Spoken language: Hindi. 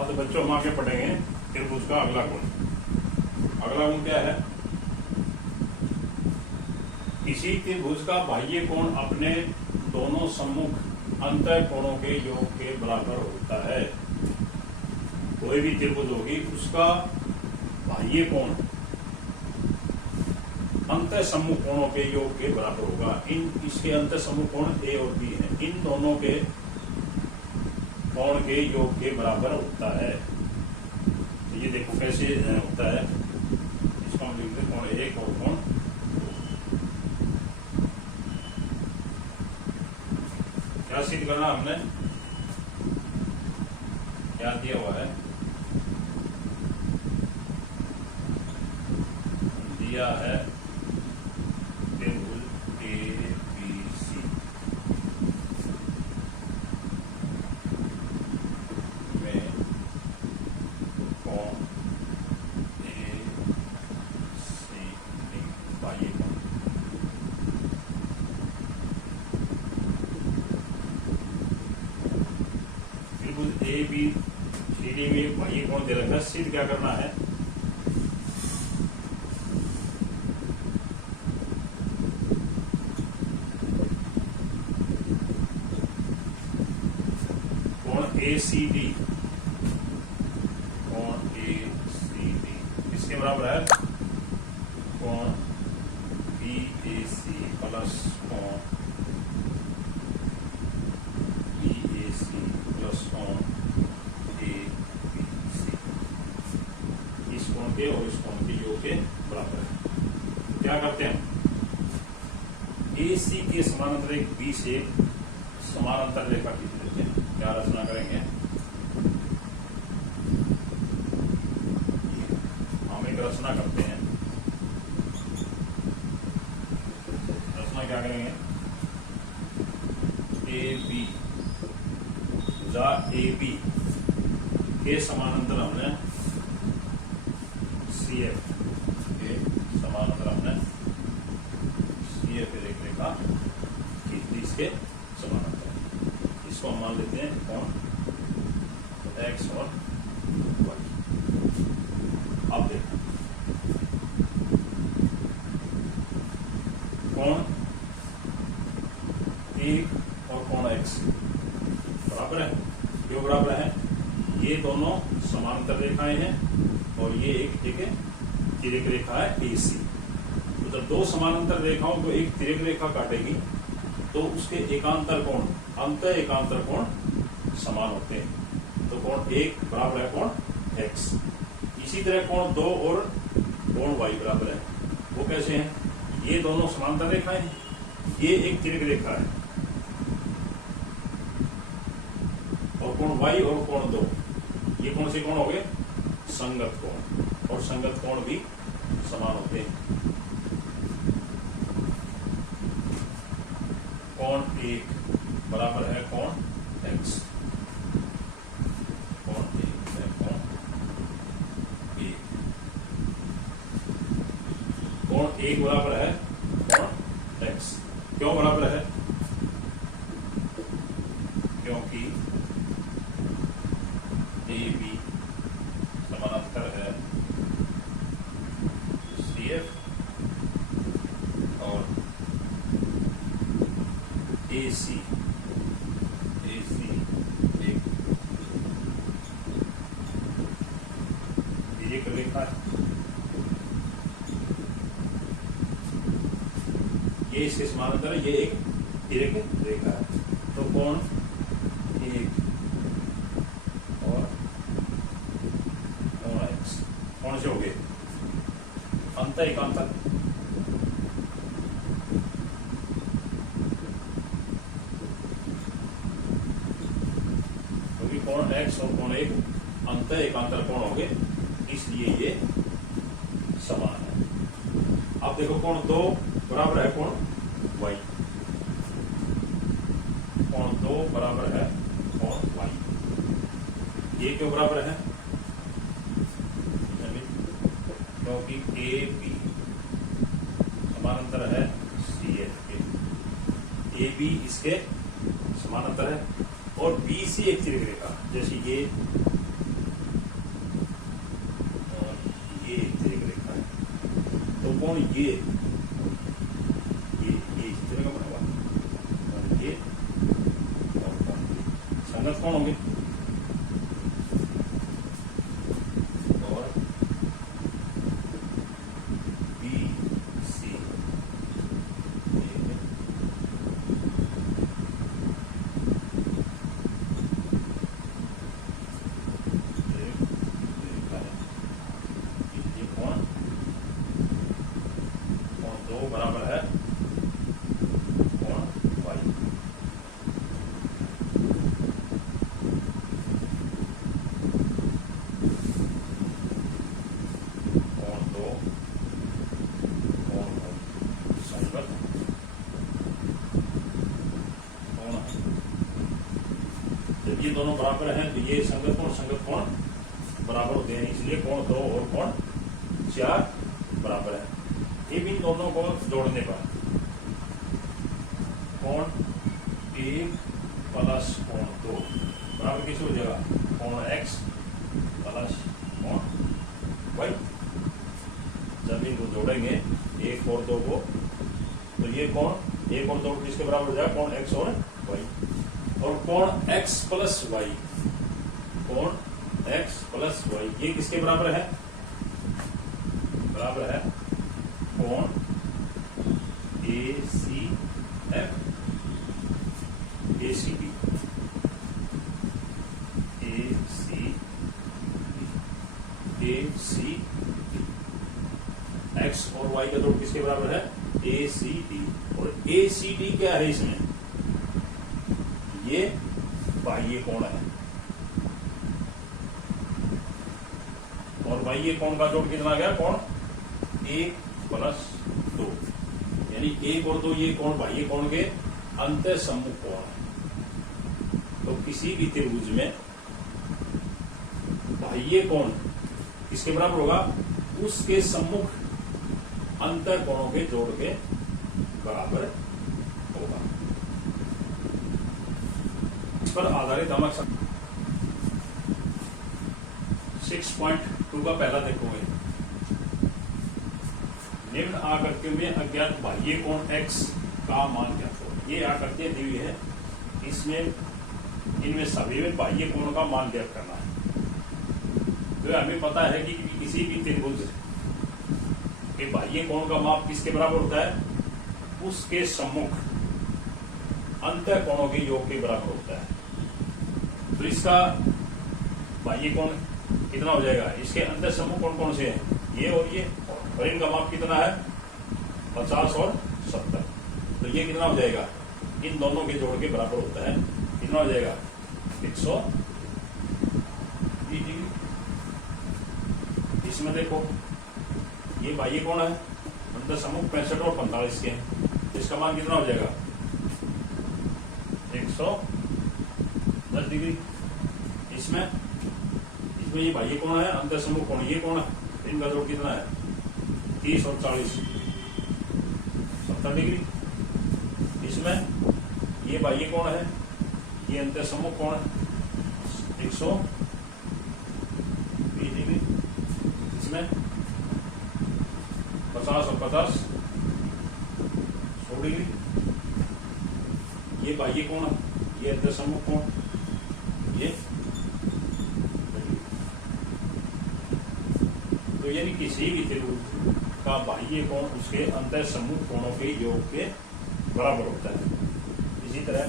हाँ तो बच्चों हम आगे पढ़ेंगे त्रिभुज का अगला गुण। अगला गुण क्या है? किसी त्रिभुज का बाह्य कोण अपने दोनों सम्मुख अंतः कोणों के योग के बराबर होता है। कोई भी त्रिभुज होगी उसका बाह्य कोण अंतः सम्मुख कोणों के योग के बराबर होगा। इसके अंतः सम्मुख कोण ए और बी हैं, इन दोनों के कोण के योग के बराबर होता है। ये देखो कैसे होता है, इसको हम लिखते हैं कोण एक और कोण क्या सिद्ध करना हमने, क्या दिया हुआ है, दिया है त्रिभुज ABC में कोण ACD बाह्य कोण त्रिभुज ABCD में बाह्य कोण दे रखा है। सिद्ध क्या करना है, ACD कोण ACD किसके बराबर है, कोण BAC प्लस कोण BAC प्लस कोण ABC। इस कोण के और इस कोण के योग के बराबर है। क्या करते हैं, AC के समानांतर एक B से समानांतर रेखा खींच लेते हैं। क्या रचना करेंगे, हम एक रचना करते हैं। रचना क्या करेंगे, AB भुजा AB के समानांतर हमने CF के समानांतर हमने CF एक रेखा खींच ली इसके समानांतर। इसको हम मान लेते हैं कोण X और Y। अब देखो कोण एक और कोण X बराबर है, क्यों बराबर है, ये दोनों समांतर रेखाएं हैं और ये एक तिर्यक रेखा है AC। तो जब दो समानांतर रेखाओं को एक तिर्यक रेखा काटेगी तो उसके एकांतर कोण अंतः एकांतर कोण समान होते हैं। तो कोण एक बराबर है कोण X। इसी तरह कोण दो और कोण Y बराबर है। वो कैसे हैं, ये दोनों समांतर रेखाएं हैं, ये एक तिर्यक रेखा है और कोण Y और कोण दो, ये कौन से कोण हो गए, संगत कोण, और संगत कोण भी समान होते हैं। कोण एक बराबर है कोण X, कोण एक है कोण A, कोण एक बराबर है कोण X। क्यों बराबर है, क्योंकि AB समानांतर है CF और AC एक रेखा है, ये इसके समानांतर है, ये एक तिर्यक रेखा है। तो कोण एक और कोण X कौन से हो गए, अंतः एकांतर। कोण X और कोण एक अंतः एकांतर कोण होंगे, इसलिए ये समान है। अब देखो कोण दो बराबर है कोण Y, कोण दो बराबर है कोण Y। ये क्यों बराबर है, क्योंकि AB समानांतर है CF के, AB इसके समानांतर है और BC एक तिर्यक रेखा, जैसे ये कोण ये कितने का बनेगा, ये और कोण ये संगत कोण होंगे, और बी सी बराबर है कोण वाई। कोण दो कोण संगत कोण है। जब ये दोनों बराबर हैं तो ये संगत कोण बराबर होते हैं, इसलिए कोण दो और कोण चार बराबर है। अब इन दोनों को जोड़ने पर कोण 1 प्लस कोण 2 बराबर किस हो जाएगा, कोण x प्लस कोण y। जब इनको जोड़ेंगे 1 और 2 को तो ये कोण 1 और 2 किसके बराबर हो जाएगा, कोण x और y। और कोण x प्लस y, कोण x प्लस y ये किसके बराबर है, बराबर है कोण ACF ACB x और y का जोड़ किसके बराबर है, ACD। और ACD क्या है, इसमें ये बाह्य कोण है और बाह्य कोण का जोड़ कितना गया, कोण 1 प्लस 2 यानी 1 और 2 ये कोण बाह्य कोण के अंत सम्मुख कोण है। तो किसी भी त्रिभुज में बाह्य कोण किसके बराबर होगा, उसके सम्मुख अंतर कोणों के जोड़ के बराबर होगा। इस पर आधारित हम 6.2 का पहला देखोगे, निम्न आकृतियों में अज्ञात बाह्य कोण x का मान ज्ञात हो। ये आकृतियां दी हुई है, इसमें इनमें सभी में बाह्य कोण का मान ज्ञात करना है। तो हमें पता है कि किसी भी त्रिभुज के बाह्य कोण का माप किसके बराबर होता है, उसके सम्मुख अंतर कोणों के योग के बराबर होता है। तो इसका बाह्य कोण कितना हो जाएगा, इसके अंतर सम्मुख कोण कौन से हैं, ये और ये, और इनका माप कितना है 50 और 70। तो ये कितना हो जाएगा, इन दोनों के जोड़ के बराबर होता है, कितना हो जाएगा 120 डिग्री। इसमें देखो ये बाह्य कोण है, अंतर सम्मुख 65 और 45 के हैं, इसका मान कितना हो जाएगा 110 डिग्री। इसमें ये बाह्य कोण है, अंतर सम्मुख कोण ये कोण है, इनका जोड़ कितना है 30 और 40 70 डिग्री। इसमें ये बाह्य कोण है, ये अंतर सम्मुख कोण है 120 डिग्री। इसमें 50 और 50 100 डिग्री। ये बाह्य कोण है, ये अंतर सम्मुख कोण, ये तो यानी किसी भी त्रिभुज का बाह्य कोण उसके अंतर सम्मुख कोणों के योग के बराबर होता है। इसी तरह